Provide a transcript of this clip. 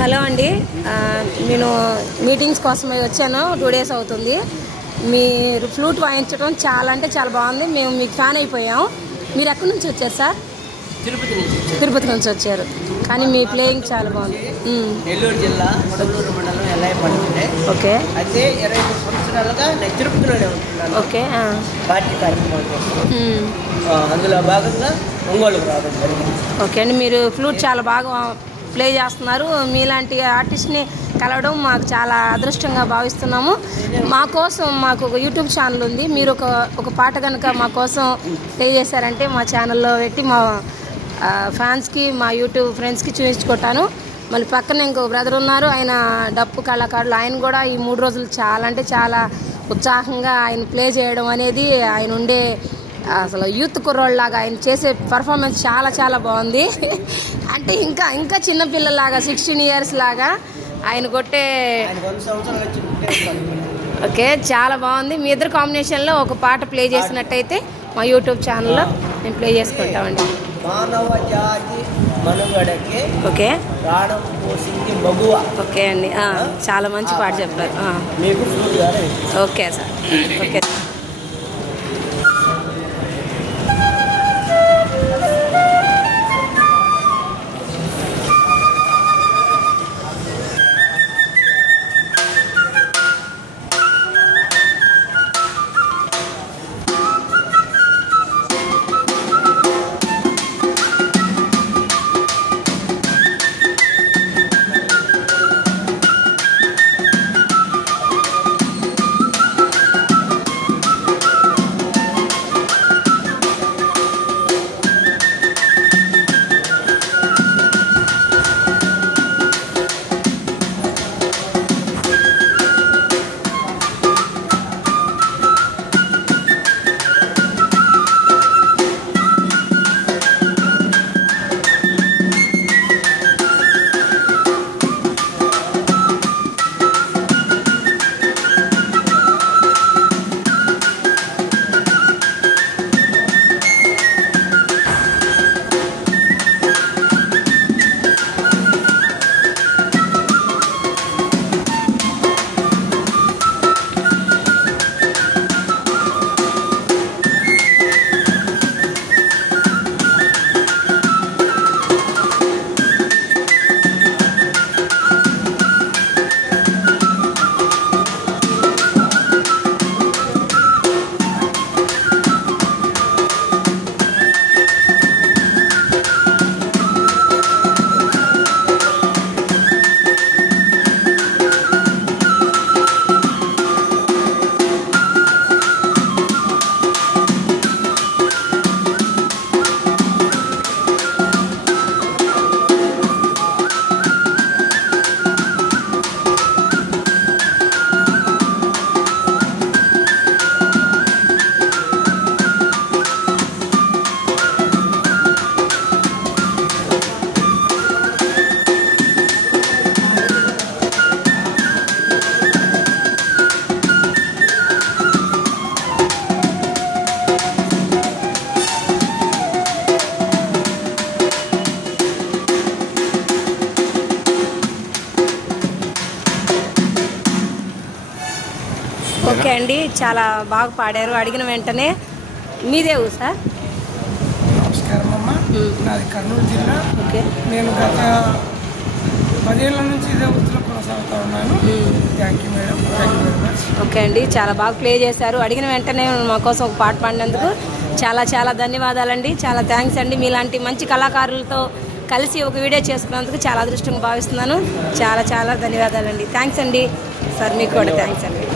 Hello అండి, నేను meetings కోసమే వచ్చాను. 2 days అవుతుంది. మీరు ఫ్లూట్ వాయించడం చాలా అంటే చాలా బాగుంది. మేము మీకు ఫ్యాన్ అయిపోయాం. మీరు ఎక్కడి నుంచి వచ్చారు సార్? తిరుపతి నుంచి వచ్చారు. కానీ మీ ప్లేయింగ్ చాలా బాగుంది. నెల్లూరు జిల్లా కొడవలూరు మండలం ఎల్లాయపల్లి. ఓకే. అయితే 25 సంవత్సరాలుగా నేను తిరుపతిలోనే ఉంటున్నాను. ఓకే. పార్టీ కార్యక్రమాలు అందులో భాగంగా ఒంగోలుకు రావడం జరిగింది. ఓకే అండి, మీరు ఫ్లూట్ చాలా బాగా ప్లే చేస్తున్నారు. మీలాంటి ఆర్టిస్ట్ని కలవడం మాకు చాలా అదృష్టంగా భావిస్తున్నాము. మాకు ఒక యూట్యూబ్ ఛానల్ ఉంది. మీరు ఒక పాట కనుక మా కోసం ప్లే చేశారంటే మా ఛానల్లో పెట్టి మా ఫ్యాన్స్కి, మా యూట్యూబ్ ఫ్రెండ్స్కి చూపించుకుంటాను. మళ్ళీ పక్కన ఇంకో బ్రదర్ ఉన్నారు, ఆయన డప్పు కళాకారులు. ఆయన కూడా ఈ 3 రోజులు చాలా అంటే చాలా ఉత్సాహంగా ఆయన ప్లే చేయడం అనేది, ఆయన ఉండే అసలు యూత్ కుర్రోళ్ళలాగా ఆయన చేసే పర్ఫార్మెన్స్ చాలా చాలా బాగుంది. అంటే ఇంకా చిన్నపిల్లలాగా 16 years లాగా ఆయన కొట్టే. ఓకే, చాలా బాగుంది. మీ ఇద్దరు కాంబినేషన్లో ఒక పాట ప్లే చేసినట్టయితే మా యూట్యూబ్ ఛానల్లో మేము ప్లే చేసుకుంటామండి. మానవ జాతి మనుగడకే ఓకే ప్రాణం పోసింది మగువ. ఓకే అండి, చాలా మంచి పాట చెప్పారు. మీకు ఓకే సార్. ఓకే. ఓకే అండి, చాలా బాగా పాడారు. అడిగిన వెంటనే మీదే ఊరు సార్? నమస్కారం అమ్మ, నాది కర్నూలు జిల్లా. ఓకే. నేను గత 10 ఏళ్ళ నుంచి ఇదే వృత్తిలో కొనసాగుతూ ఉన్నాను. Thank you madam, thank you very much. Okay అండి, చాలా బాగా ప్లే చేశారు. అడిగిన వెంటనే మా కోసం ఒక పాట పాడినందుకు చాలా చాలా ధన్యవాదాలండి. చాలా థ్యాంక్స్ అండి. మీలాంటి మంచి కళాకారులతో కలిసి ఒక వీడియో చేసుకున్నందుకు చాలా అదృష్టంగా భావిస్తున్నాను. చాలా చాలా ధన్యవాదాలండి. థ్యాంక్స్ అండి సార్, మీకు కూడా థ్యాంక్స్ అండి.